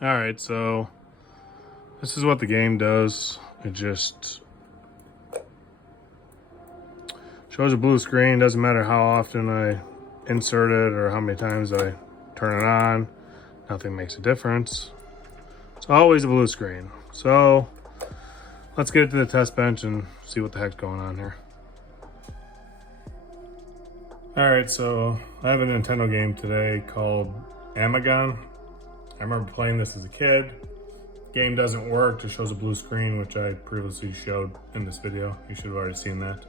Alright, so this is what the game does. It just shows a blue screen. Doesn't matter how often I insert it or how many times I turn it on. Nothing makes a difference. It's always a blue screen. So let's get it to the test bench and see what the heck's going on here. Alright, so I have a Nintendo game today called Amagon. I remember playing this as a kid. Game doesn't work, just shows a blue screen, which I previously showed in this video. You should have already seen that.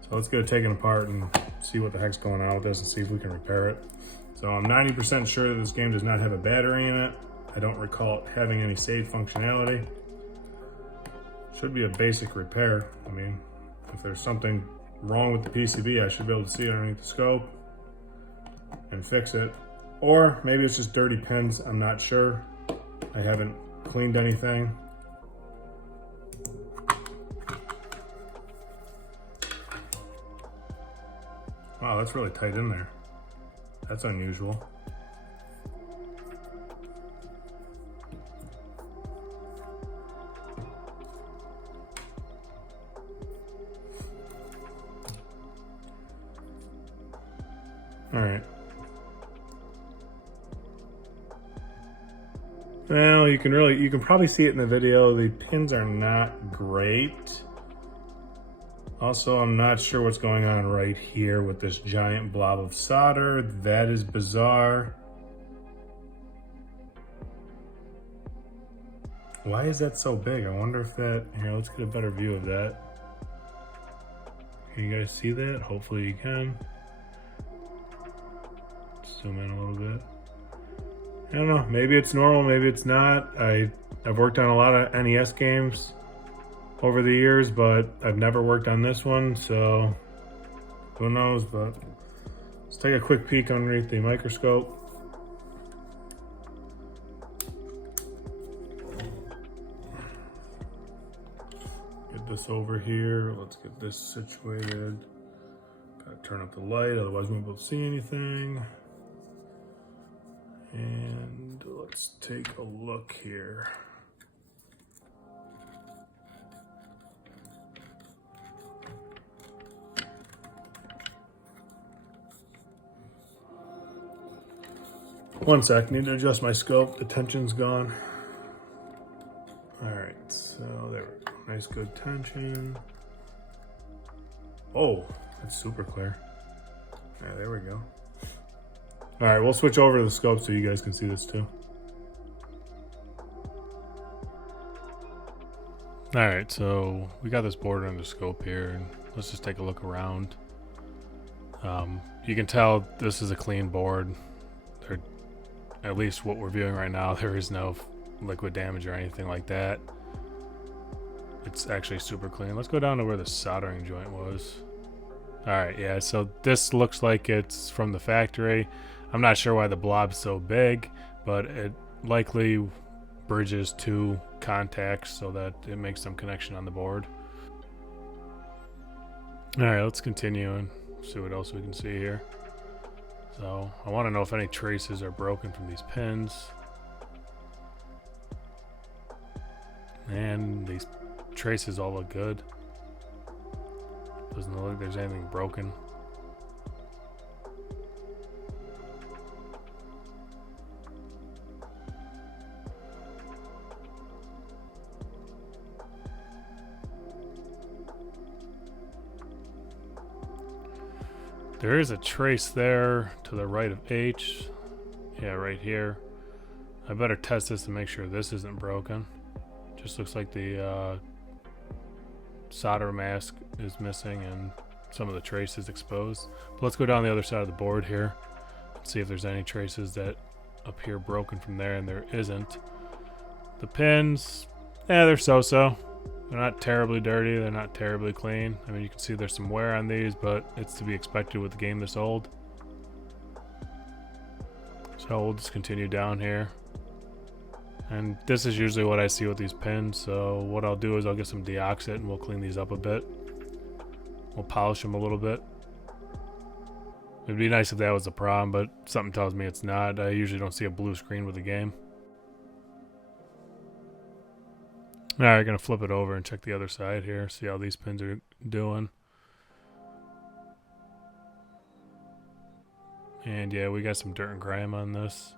So let's get it taken apart and see what the heck's going on with this and see if we can repair it. So I'm 90% sure that this game does not have a battery in it. I don't recall it having any save functionality. Should be a basic repair. I mean, if there's something wrong with the PCB, I should be able to see it underneath the scope and fix it. Or maybe it's just dirty pins, I'm not sure. I haven't cleaned anything. Wow, that's really tight in there. That's unusual. All right. Well, you can probably see it in the video. The pins are not great. Also, I'm not sure what's going on right here with this giant blob of solder. That is bizarre. Why is that so big? I wonder if that, here, let's get a better view of that. Can you guys see that? Hopefully you can. Zoom in a little bit. I don't know, maybe it's normal, maybe it's not. I've worked on a lot of NES games over the years, but I've never worked on this one, so who knows. But let's take a quick peek underneath the microscope. Get this over here, let's get this situated. Gotta turn up the light, otherwise we won't be able to see anything. And let's take a look here. One sec, need to adjust my scope. The tension's gone. All right, so there we go. Nice, good tension. Oh, that's super clear. Yeah, there we go. All right, we'll switch over to the scope so you guys can see this too. All right, so we got this board under the scope here, and let's just take a look around. You can tell this is a clean board. At least what we're viewing right now, there is no liquid damage or anything like that. It's actually super clean. Let's go down to where the soldering joint was. All right, yeah, so this looks like it's from the factory. I'm not sure why the blob's so big, but it likely bridges two contacts so that it makes some connection on the board. All right, let's continue and see what else we can see here. So I want to know if any traces are broken from these pins. And these traces all look good. Doesn't look like there's anything broken. There is a trace there to the right of H. Yeah, right here. I better test this to make sure this isn't broken. Just looks like the solder mask is missing and some of the traces exposed. But let's go down the other side of the board here and see if there's any traces that appear broken from there, and there isn't. The pins, yeah, they're so-so. They're not terribly dirty, they're not terribly clean. I mean, you can see there's some wear on these, but it's to be expected with a game this old. So we'll just continue down here. And this is usually what I see with these pins, so what I'll do is I'll get some deoxit and we'll clean these up a bit. We'll polish them a little bit. It'd be nice if that was a problem, but something tells me it's not. I usually don't see a blue screen with the game. Alright, gonna flip it over and check the other side here, see how these pins are doing. And yeah, we got some dirt and grime on this.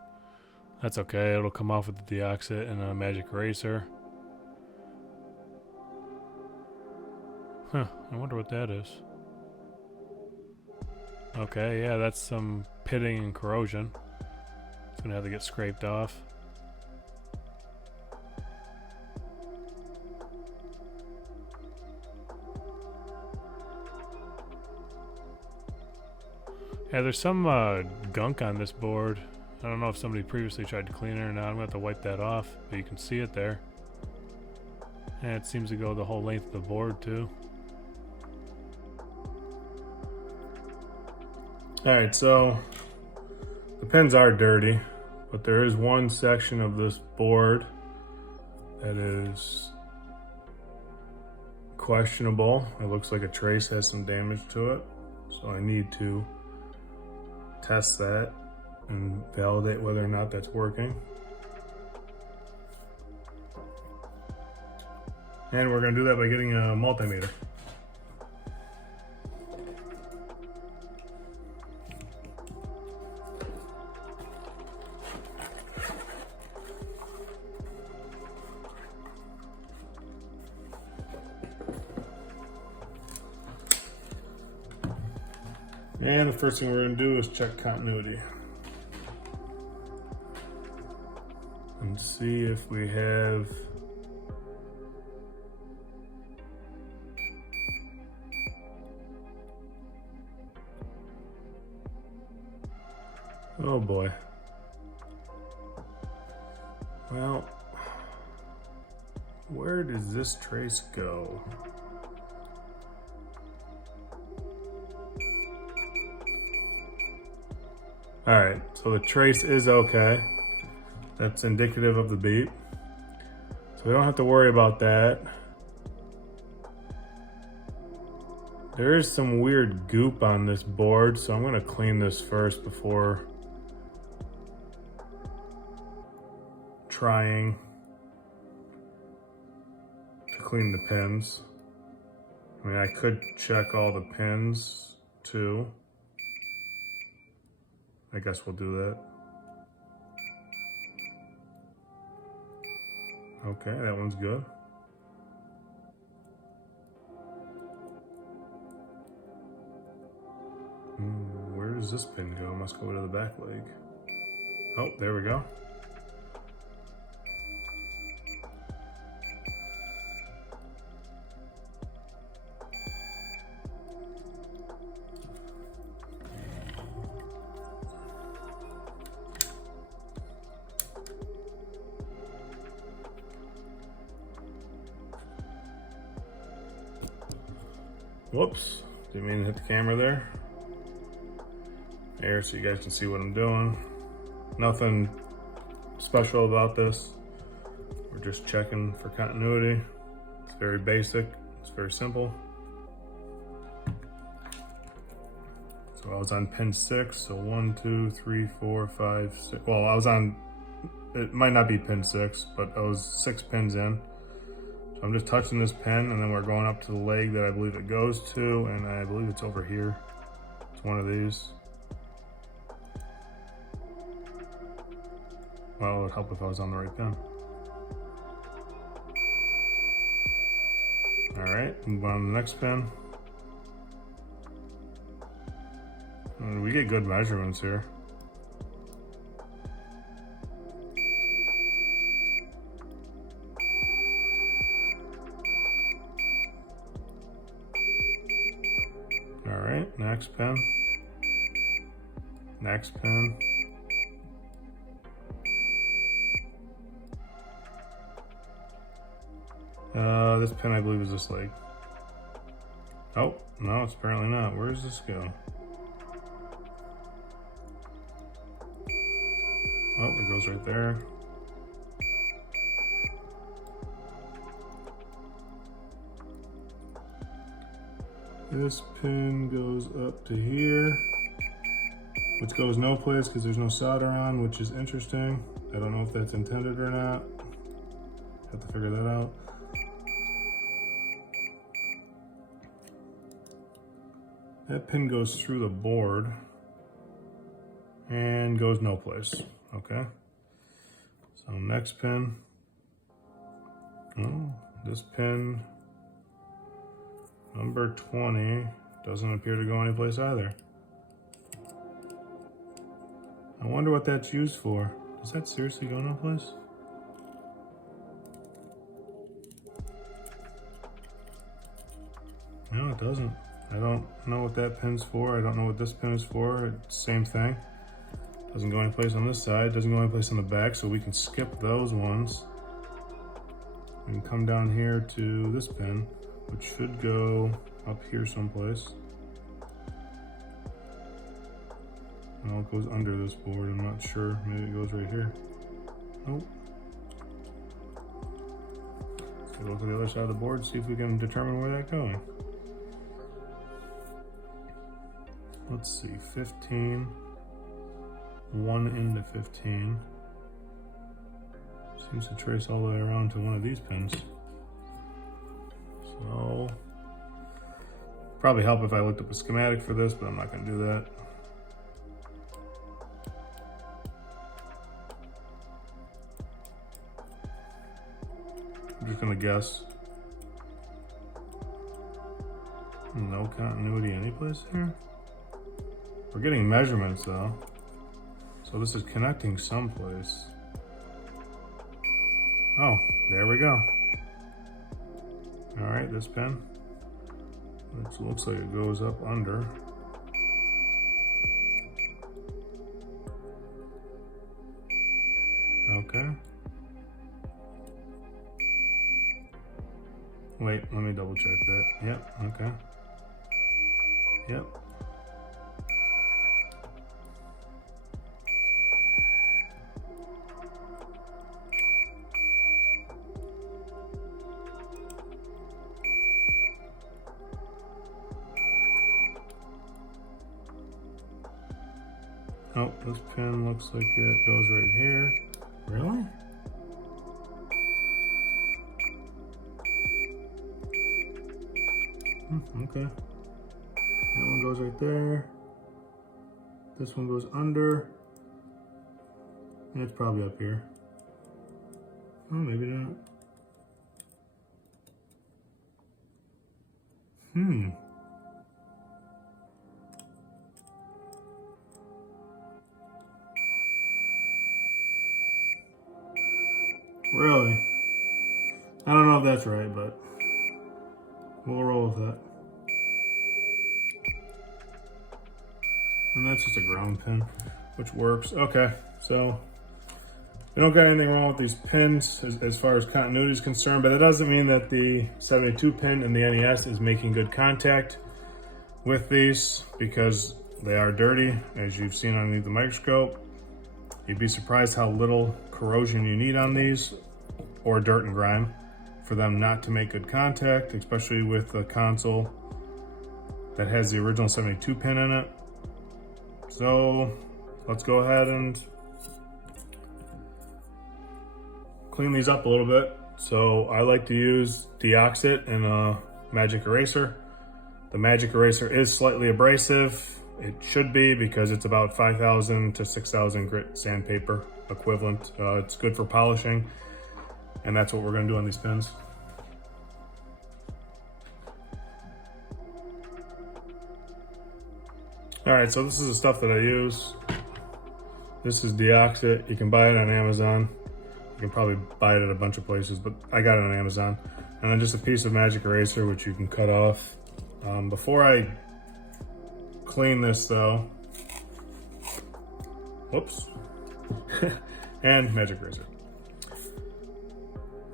That's okay, it'll come off with the deoxit and a magic eraser. Huh, I wonder what that is. Okay, yeah, that's some pitting and corrosion. It's gonna have to get scraped off. Yeah, there's some gunk on this board. I don't know if somebody previously tried to clean it or not. I'm gonna have to wipe that off, but you can see it there. And it seems to go the whole length of the board too. Alright, so the pins are dirty, but there is one section of this board that is questionable. It looks like a trace has some damage to it, so I need to test that and validate whether or not that's working. And we're going to do that by getting a multimeter. And the first thing we're going to do is check continuity and see if we have oh boy. Well, where does this trace go? Alright, so the trace is okay. That's indicative of the beep. So we don't have to worry about that. There is some weird goop on this board, so I'm going to clean this first before trying to clean the pins. I mean, I could check all the pins too. I guess we'll do that. Okay, that one's good. Where does this pin go? Must go to the back leg. Oh, there we go. Whoops, didn't mean to hit the camera there. There, so you guys can see what I'm doing. Nothing special about this. We're just checking for continuity. It's very basic, it's very simple. So I was on pin 6, so 1, 2, 3, 4, 5, 6. Well, I was on, it might not be pin 6, but I was 6 pins in. So I'm just touching this pin, and then we're going up to the leg that I believe it goes to, and I believe it's over here. It's one of these. Well, it would help if I was on the right pin. All right, move on to the next pin. And we get good measurements here. All right, next pin. Next pin. This pin I believe is this leg. Oh, no, it's apparently not. Where does this go? Oh, it goes right there. This pin goes up to here, which goes no place because there's no solder on, which is interesting. I don't know if that's intended or not. Have to figure that out. That pin goes through the board and goes no place. Okay. So next pin. Oh, this pin, number 20, doesn't appear to go anyplace either. I wonder what that's used for. Does that seriously go no place? No, it doesn't. I don't know what that pin's for. I don't know what this pin is for. It's same thing. Doesn't go anyplace on this side. Doesn't go anyplace on the back, so we can skip those ones. We can come down here to this pin, which should go up here someplace. Well, it goes under this board. I'm not sure. Maybe it goes right here. Nope. Let's look at the other side of the board, see if we can determine where that's going. Let's see, 15, 1 into 15. Seems to trace all the way around to one of these pins. So, probably help if I looked up a schematic for this, but I'm not gonna do that. I'm just gonna guess. No continuity anyplace here? We're getting measurements though. So this is connecting someplace. Oh, there we go. All right, this pin, which looks like it goes up under. Okay. Wait, let me double check that. Yep, okay. Yep. Oh, this pin looks like it goes right here. Really? Okay. That one goes right there. This one goes under. And it's probably up here. Oh, maybe not. Really? I don't know if that's right, but we'll roll with that. And that's just a ground pin, which works. Okay, so we don't got anything wrong with these pins as far as continuity is concerned, but it doesn't mean that the 72 pin in the NES is making good contact with these, because they are dirty, as you've seen underneath the microscope. You'd be surprised how little corrosion you need on these, or dirt and grime, for them not to make good contact, especially with a console that has the original 72 pin in it. So let's go ahead and clean these up a little bit. So I like to use deoxit and a magic eraser. The magic eraser is slightly abrasive. It should be, because it's about 5,000 to 6,000 grit sandpaper equivalent. It's good for polishing, and that's what we're going to do on these pins. All right, so this is the stuff that I use. This is deoxit. You can buy it on Amazon. You can probably buy it at a bunch of places, but I got it on Amazon. And then just a piece of magic eraser, which you can cut off. Before I clean this though, whoops, and magic eraser.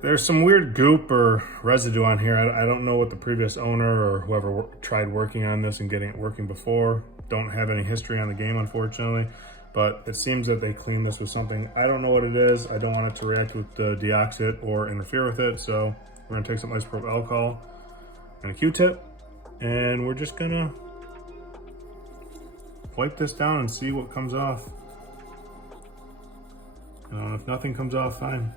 There's some weird goop or residue on here. I don't know what the previous owner or whoever tried working on this and getting it working before. Don't have any history on the game, unfortunately, but it seems that they cleaned this with something. I don't know what it is. I don't want it to react with the deoxit or interfere with it, so we're gonna take some isopropyl alcohol and a Q-tip, and we're just gonna wipe this down and see what comes off. If nothing comes off, fine.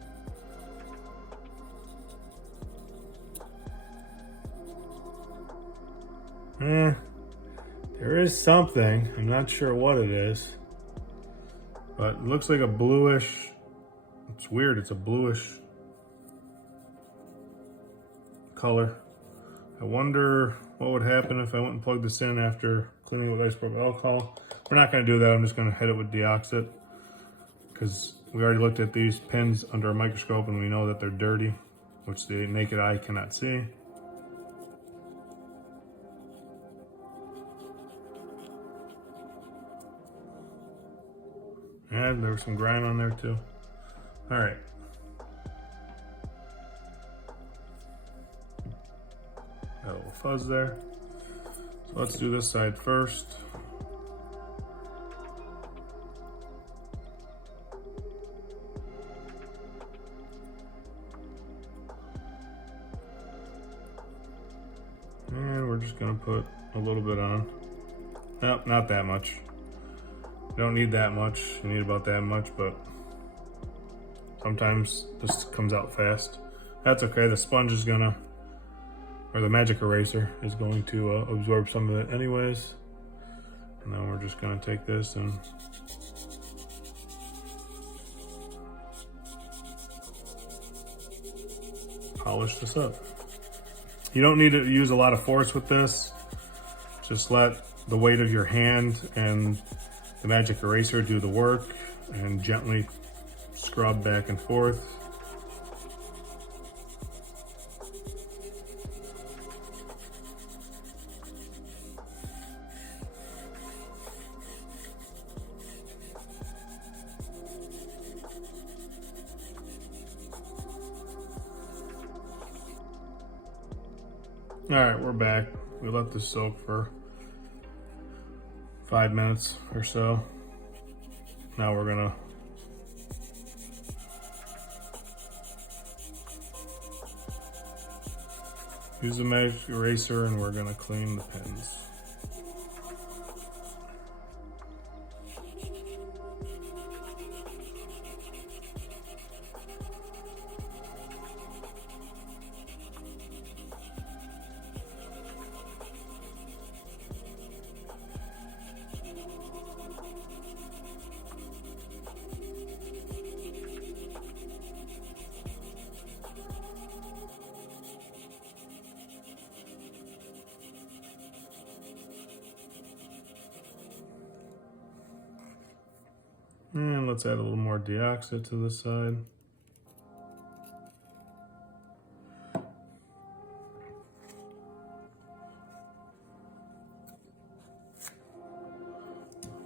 is something. I'm not sure what it is, but it looks like a bluish. It's weird. It's a bluish color. I wonder what would happen if I went and plugged this in after cleaning it with isopropyl alcohol. We're not going to do that. I'm just going to hit it with deoxit because we already looked at these pins under a microscope and we know that they're dirty, which the naked eye cannot see. And there was some grime on there too. All right. Got a little fuzz there. So let's do this side first. And we're just gonna put a little bit on. Nope, not that much. You don't need that much. You need about that much, but sometimes this comes out fast. That's okay. The sponge is gonna, or the magic eraser is going to absorb some of it anyways. And then we're just gonna take this and polish this up. You don't need to use a lot of force with this. Just let the weight of your hand and the magic eraser do the work and gently scrub back and forth. All right, we're back. We let this soak for 5 minutes or so. Now we're gonna use the magic eraser and we're gonna clean the pins. And let's add a little more deoxit to this side.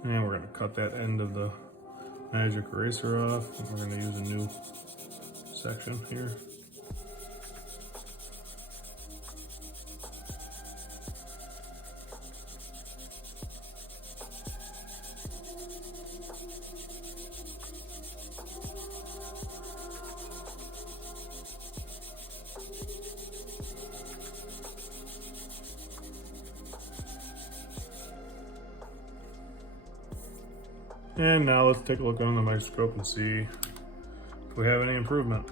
And we're going to cut that end of the magic eraser off. And we're going to use a new section here. And now let's take a look on the microscope and see if we have any improvement.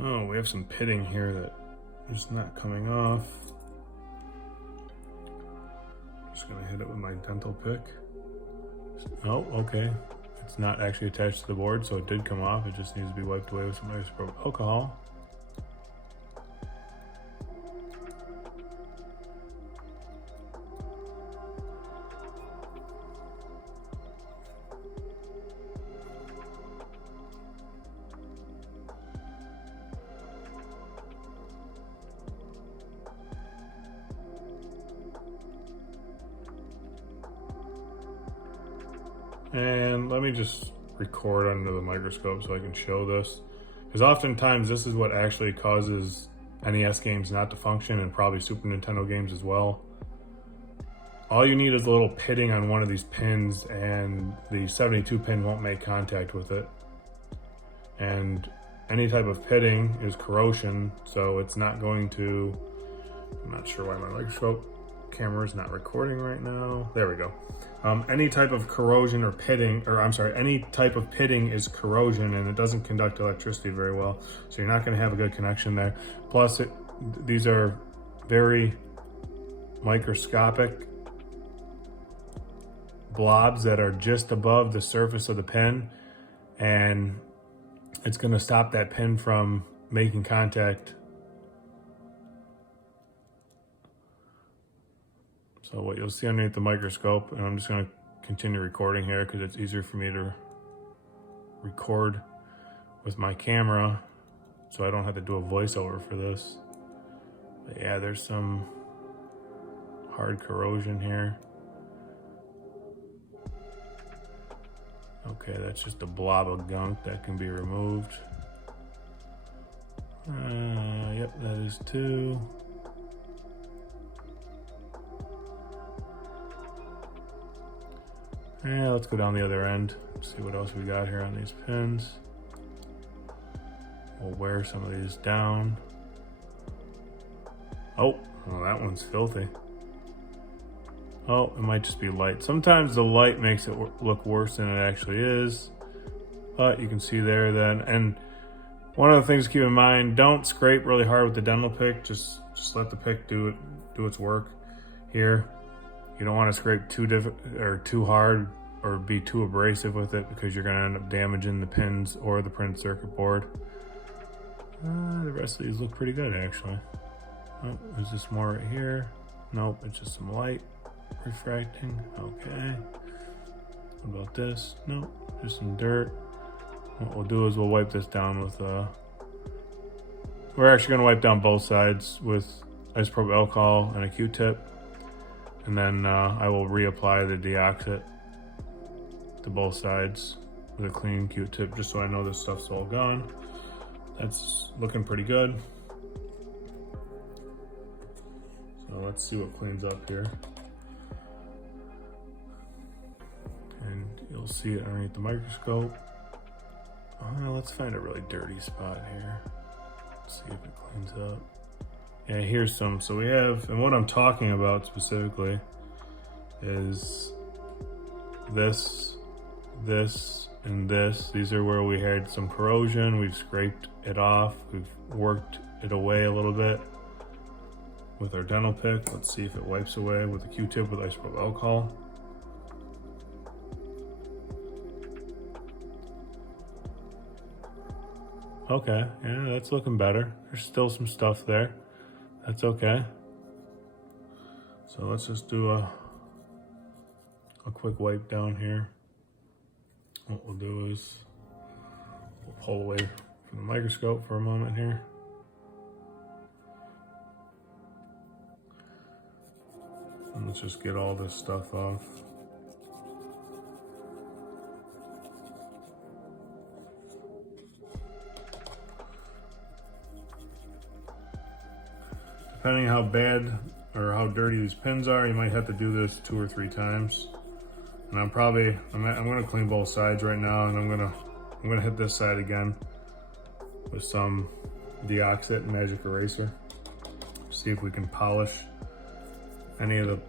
Oh, we have some pitting here that is not coming off. Just gonna hit it with my dental pick. Oh, okay. It's not actually attached to the board, so it did come off. It just needs to be wiped away with some isopropyl alcohol. And let me just record under the microscope so I can show this. Because oftentimes this is what actually causes NES games not to function, and probably Super Nintendo games as well. All you need is a little pitting on one of these pins and the 72 pin won't make contact with it. And any type of pitting is corrosion, so it's not going to, I'm not sure why my microscope camera's not recording right now. There we go. Any type of corrosion or pitting, or I'm sorry, any type of pitting is corrosion, and it doesn't conduct electricity very well. So you're not gonna have a good connection there. Plus, these are very microscopic blobs that are just above the surface of the pin, and it's gonna stop that pin from making contact. So what you'll see underneath the microscope, and I'm just gonna continue recording here because it's easier for me to record with my camera so I don't have to do a voiceover for this. But yeah, there's some hard corrosion here. Okay, that's just a blob of gunk that can be removed. Yep, that is too. Yeah, let's go down the other end, see what else we got here on these pins. We'll wear some of these down. Oh, well, that one's filthy. Oh, it might just be light. Sometimes the light makes it look worse than it actually is. But you can see there then. And one of the things to keep in mind, don't scrape really hard with the dental pick. Just let the pick do its work here. You don't want to scrape too hard or be too abrasive with it, because you're going to end up damaging the pins or the printed circuit board. The rest of these look pretty good, actually. Oh, is this more right here? Nope, it's just some light refracting. Okay. What about this? Nope, just some dirt. What we'll do is we'll wipe this down with we're actually going to wipe down both sides with isopropyl alcohol and a Q-tip. And then I will reapply the deoxit to both sides with a clean Q-tip, just so I know this stuff's all gone. That's looking pretty good. So let's see what cleans up here. And you'll see it underneath the microscope. Let's find a really dirty spot here. Let's see if it cleans up. Yeah, here's some. So we have, and what I'm talking about specifically is this, and this. These are where we had some corrosion. We've scraped it off. We've worked it away a little bit with our dental pick. Let's see if it wipes away with a Q-tip with isopropyl alcohol. Okay, yeah, that's looking better. There's still some stuff there. That's okay. So let's just do a quick wipe down here. What we'll do is we'll pull away from the microscope for a moment here. And let's just get all this stuff off. Depending how bad or how dirty these pins are, you might have to do this 2 or 3 times. And I'm gonna clean both sides right now, and I'm gonna hit this side again with some deoxit and magic eraser. See if we can polish any of the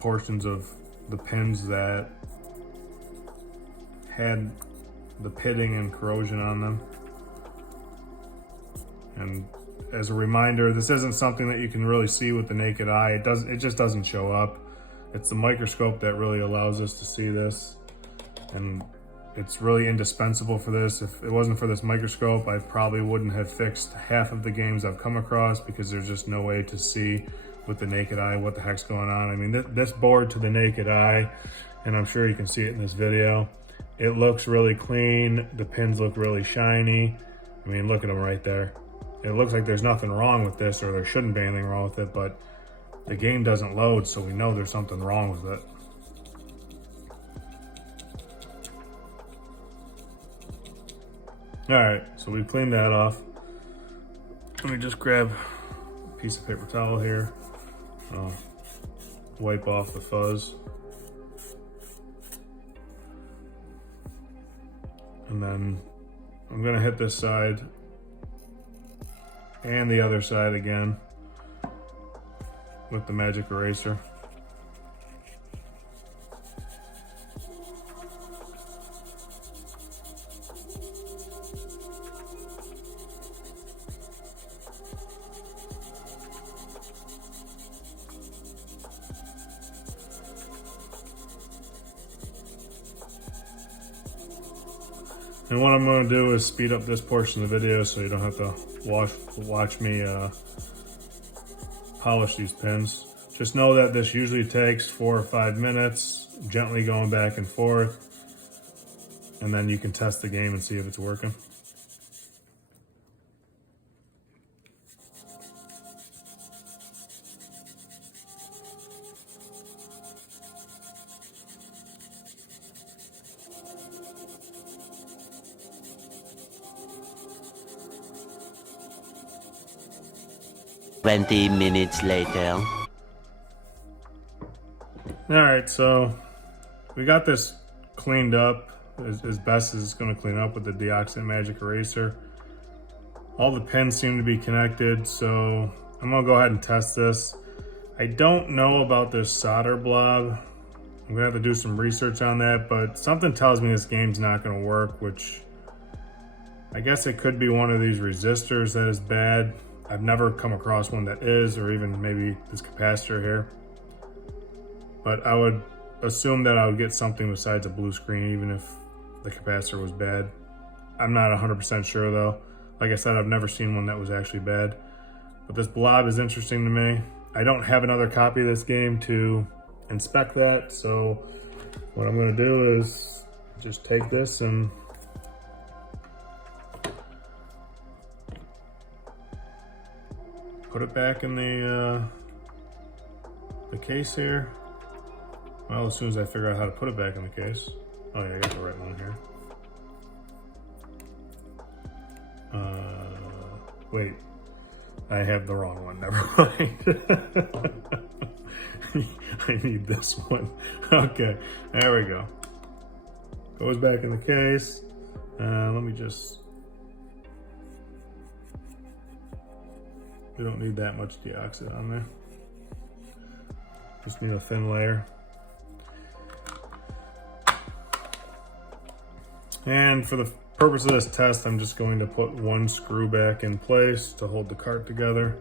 portions of the pins that had the pitting and corrosion on them. And as a reminder, this isn't something that you can really see with the naked eye. It just doesn't show up. It's the microscope that really allows us to see this, and it's really indispensable for this. If it wasn't for this microscope, I probably wouldn't have fixed half of the games I've come across, because there's just no way to see with the naked eye what the heck's going on. I mean, this board to the naked eye, and I'm sure you can see it in this video, it looks really clean. The pins look really shiny. I mean, look at them right there. It looks like there's nothing wrong with this, or there shouldn't be anything wrong with it, but the game doesn't load, so we know there's something wrong with it. All right, so we cleaned that off. Let me just grab a piece of paper towel here, wipe off the fuzz. And then I'm gonna hit this side and the other side again with the magic eraser. And what I'm going to do is speed up this portion of the video so you don't have to watch me polish these pins. Just know that this usually takes 4 or 5 minutes, gently going back and forth, and then you can test the game and see if it's working. Twenty minutes later. Alright, so we got this cleaned up as best as it's going to clean up with the deoxit magic eraser. All the pins seem to be connected, so I'm going to go ahead and test this. I don't know about this solder blob. I'm going to have to do some research on that, but something tells me this game's not going to work, which I guess it could be one of these resistors that is bad. I've never come across one that is, or even maybe this capacitor here. But I would assume that I would get something besides a blue screen, even if the capacitor was bad. I'm not 100% sure though. Like I said, I've never seen one that was actually bad. But this blob is interesting to me. I don't have another copy of this game to inspect that, so what I'm going to do is just take this and put it back in the case here. Well, as soon as I figure out how to put it back in the case. Oh yeah, I got the right one here. Wait, I have the wrong one, never mind. I need this one. Okay, there we go. Goes back in the case. Let me just, we don't need that much deoxit on there. Just need a thin layer. And for the purpose of this test, I'm just going to put one screw back in place to hold the cart together.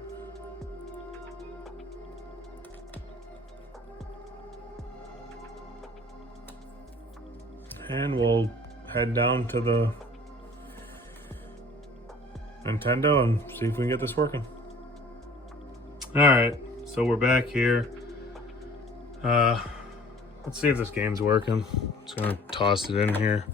And we'll head down to the Nintendo and see if we can get this working. All right, so we're back here. Let's see if this game's working. Just gonna toss it in here.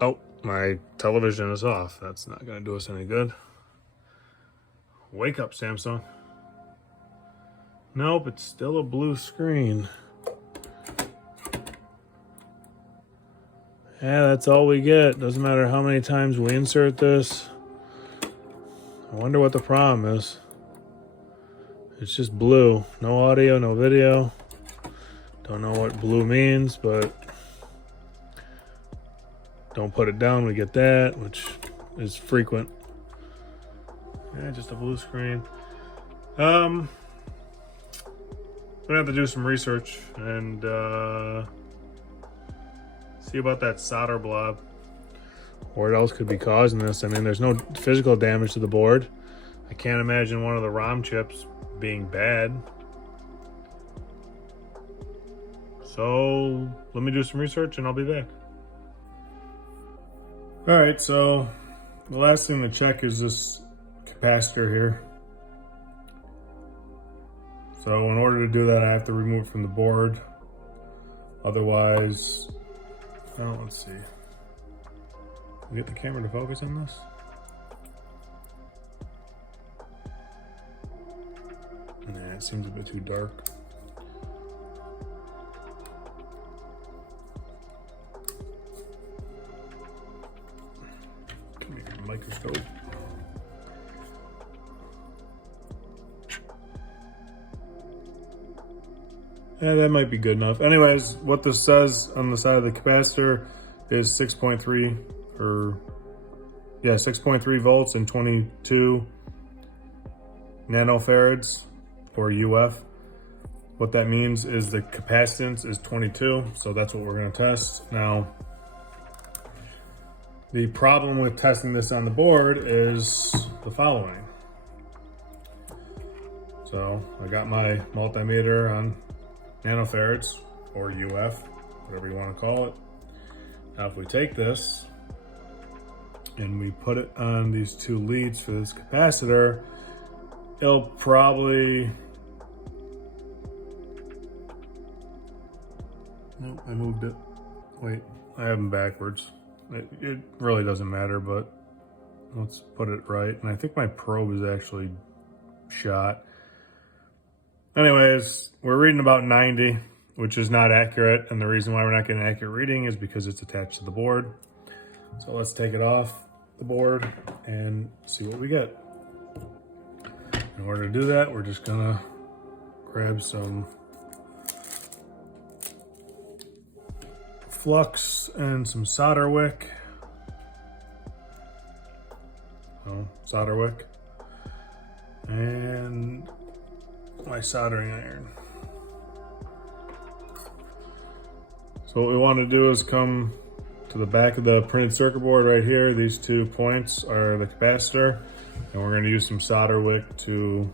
Oh, my television is off. That's not gonna do us any good. Wake up, Samsung. Nope, it's still a blue screen. Yeah, that's all we get. Doesn't matter how many times we insert this. I wonder what the problem is. It's just blue. No audio, no video. Don't know what blue means, but don't put it down, we get that, which is frequent. Yeah, just a blue screen. Gonna have to do some research and see about that solder blob. What else could be causing this? I mean, there's no physical damage to the board. I can't imagine one of the ROM chips being bad. So let me do some research and I'll be back. All right, so the last thing to check is this capacitor here. So in order to do that, I have to remove it from the board. Otherwise, well, let's see. Can we get the camera to focus on this? Nah, it seems a bit too dark. Come here, microscope. Yeah, that might be good enough. Anyways, what this says on the side of the capacitor is 6.3 volts and 22 nanofarads, or UF. What that means is the capacitance is 22, so that's what we're going to test. Now, the problem with testing this on the board is the following. So I got my multimeter on nanofarads, or UF. whatever you want to call it. Now if we take this and we put it on these two leads for this capacitor, it'll probably, nope, I moved it. Wait, I have them backwards. It really doesn't matter, but let's put it right. And I think my probe is actually shot. Anyways, we're reading about 90, which is not accurate. And the reason why we're not getting an accurate reading is because it's attached to the board. So let's take it off the board and see what we get. In order to do that, we're just gonna grab some flux and some solder wick. Solder wick. And my soldering iron. So what we want to do is come to the back of the printed circuit board right here. These 2 points are the capacitor, and we're going to use some solder wick to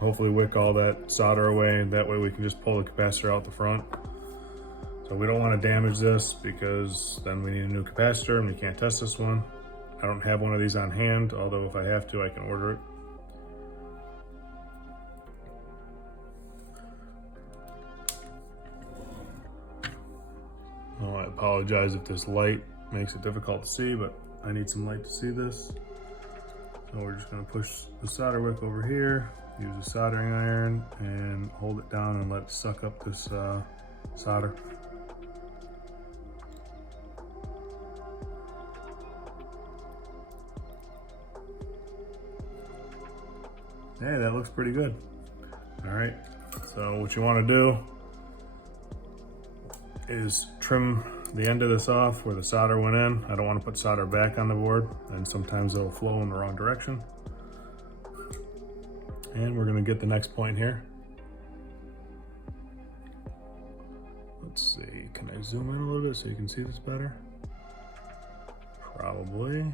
hopefully wick all that solder away. That way we can just pull the capacitor out the front. So we don't want to damage this because then we need a new capacitor and we can't test this one. I don't have one of these on hand, although if I have to, I can order it. Oh, I apologize if this light makes it difficult to see, but I need some light to see this. So we're just gonna push the solder wick over here, use a soldering iron, and hold it down and let it suck up this solder. Hey, that looks pretty good. All right, so what you wanna do is trim the end of this off where the solder went in. I don't want to put solder back on the board, and sometimes it'll flow in the wrong direction. And we're going to get the next point here. Let's see, can I zoom in a little bit so you can see this better? Probably.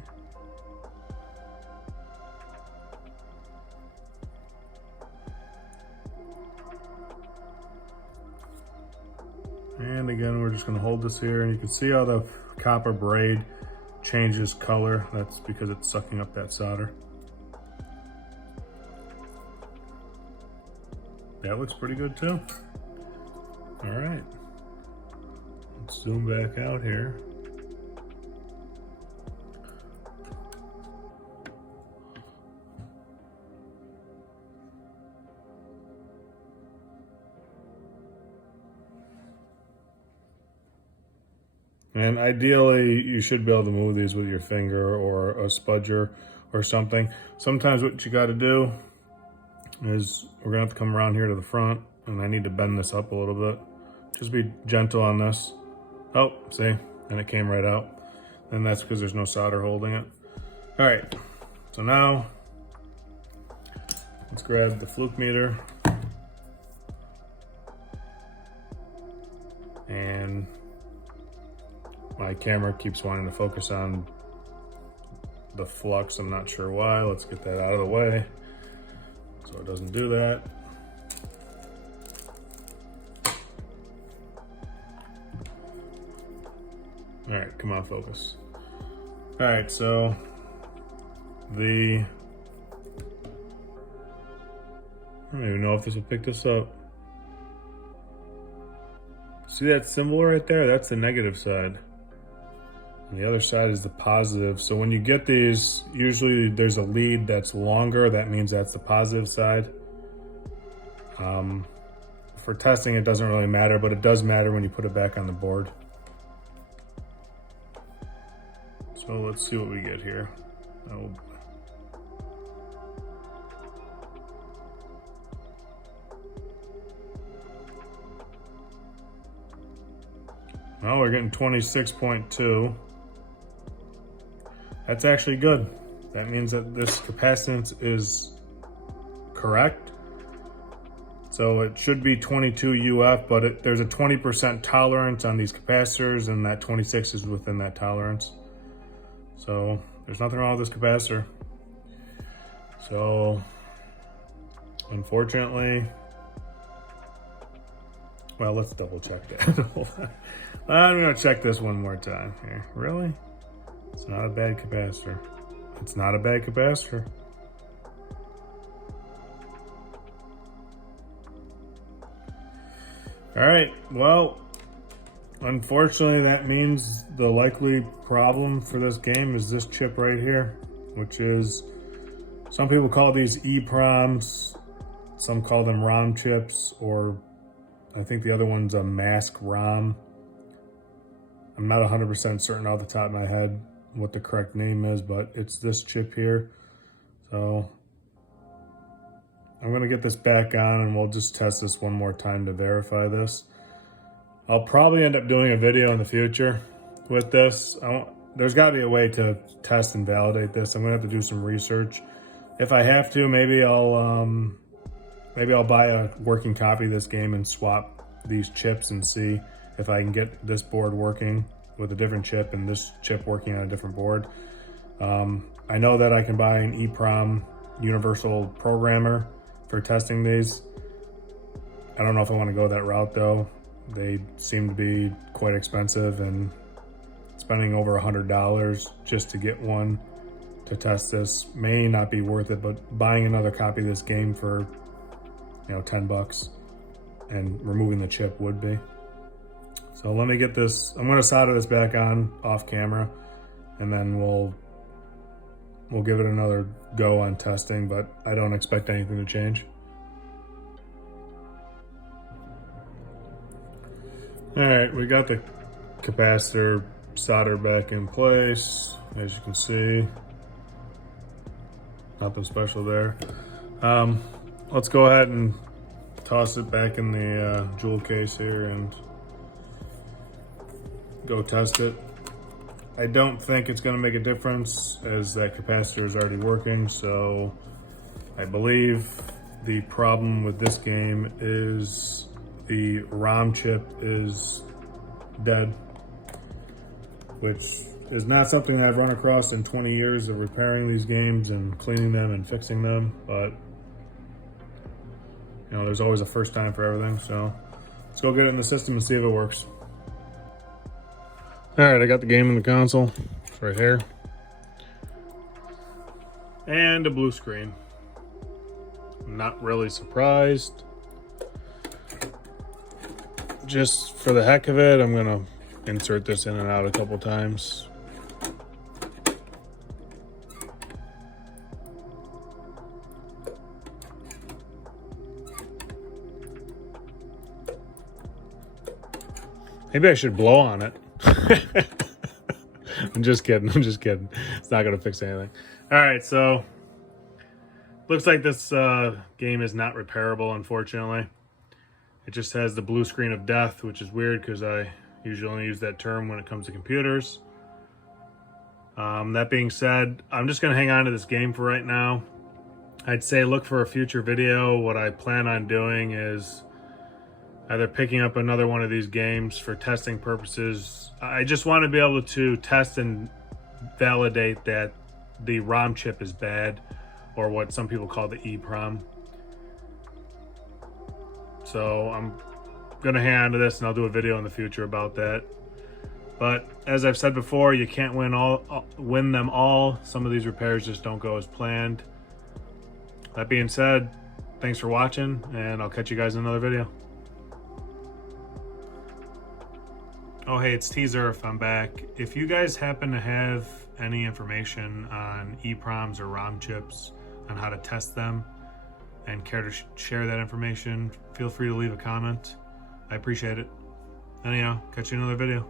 And again, we're just going to hold this here, and you can see how the copper braid changes color. That's because it's sucking up that solder. That looks pretty good too. All right, let's zoom back out here. And ideally, you should be able to move these with your finger or a spudger or something. Sometimes what you got to do is we're gonna have to come around here to the front, and I need to bend this up a little bit. Just be gentle on this. Oh, see, and it came right out. And that's because there's no solder holding it. All right, so now let's grab the fluke meter. And my camera keeps wanting to focus on the flux. I'm not sure why. Let's get that out of the way so it doesn't do that. All right, come on, focus. All right, so I don't even know if this will pick this up. See that symbol right there? That's the negative side. And the other side is the positive. So when you get these, usually there's a lead that's longer. That means that's the positive side. For testing, it doesn't really matter, but it does matter when you put it back on the board. So let's see what we get here. Oh. Well, we're getting 26.2. That's actually good. That means that this capacitance is correct. So it should be 22 UF, but there's a 20% tolerance on these capacitors, and that 26 is within that tolerance. So there's nothing wrong with this capacitor. So unfortunately, well, let's double check that. Hold on. I'm gonna check this one more time here. Really? It's not a bad capacitor. It's not a bad capacitor. All right, well, unfortunately that means the likely problem for this game is this chip right here, which is, some people call these EEPROMs, some call them ROM chips, or I think the other one's a mask ROM. I'm not 100% certain off the top of my head what the correct name is, but it's this chip here. So I'm gonna get this back on and we'll just test this one more time to verify this. I'll probably end up doing a video in the future with this. There's gotta be a way to test and validate this. I'm gonna have to do some research. If I have to, maybe I'll buy a working copy of this game and swap these chips and see if I can get this board working with a different chip and this chip working on a different board. I know that I can buy an EEPROM universal programmer for testing these. I don't know if I want to go that route though. They seem to be quite expensive, and spending over $100 just to get one to test this may not be worth it, but buying another copy of this game for, you know, 10 bucks and removing the chip would be. So let me get this, I'm gonna solder this back on off camera, and then we'll give it another go on testing, but I don't expect anything to change. All right, we got the capacitor soldered back in place. As you can see, nothing special there. Let's go ahead and toss it back in the jewel case here and go test it. I don't think it's going to make a difference, as that capacitor is already working, so I believe the problem with this game is the ROM chip is dead, which is not something that I've run across in 20 years of repairing these games and cleaning them and fixing them, but you know, there's always a first time for everything, so let's go get it in the system and see if it works. All right, I got the game in the console. It's right here. And a blue screen. I'm not really surprised. Just for the heck of it, I'm gonna insert this in and out a couple times. Maybe I should blow on it. I'm just kidding. It's not gonna fix anything. All right, so looks like this game is not repairable, unfortunately. It just has the blue screen of death, which is weird because I usually only use that term when it comes to computers. That being said, I'm just gonna hang on to this game for right now. I'd say look for a future video. What I plan on doing is either picking up another one of these games for testing purposes. I just want to be able to test and validate that the ROM chip is bad, or what some people call the EEPROM. So I'm gonna hang on to this and I'll do a video in the future about that. But as I've said before, you can't win them all. Some of these repairs just don't go as planned. That being said, thanks for watching, and I'll catch you guys in another video. Oh hey, it's T-Zerf, I'm back. If you guys happen to have any information on EEPROMs or ROM chips, on how to test them, and care to share that information, feel free to leave a comment. I appreciate it. Anyhow, catch you in another video.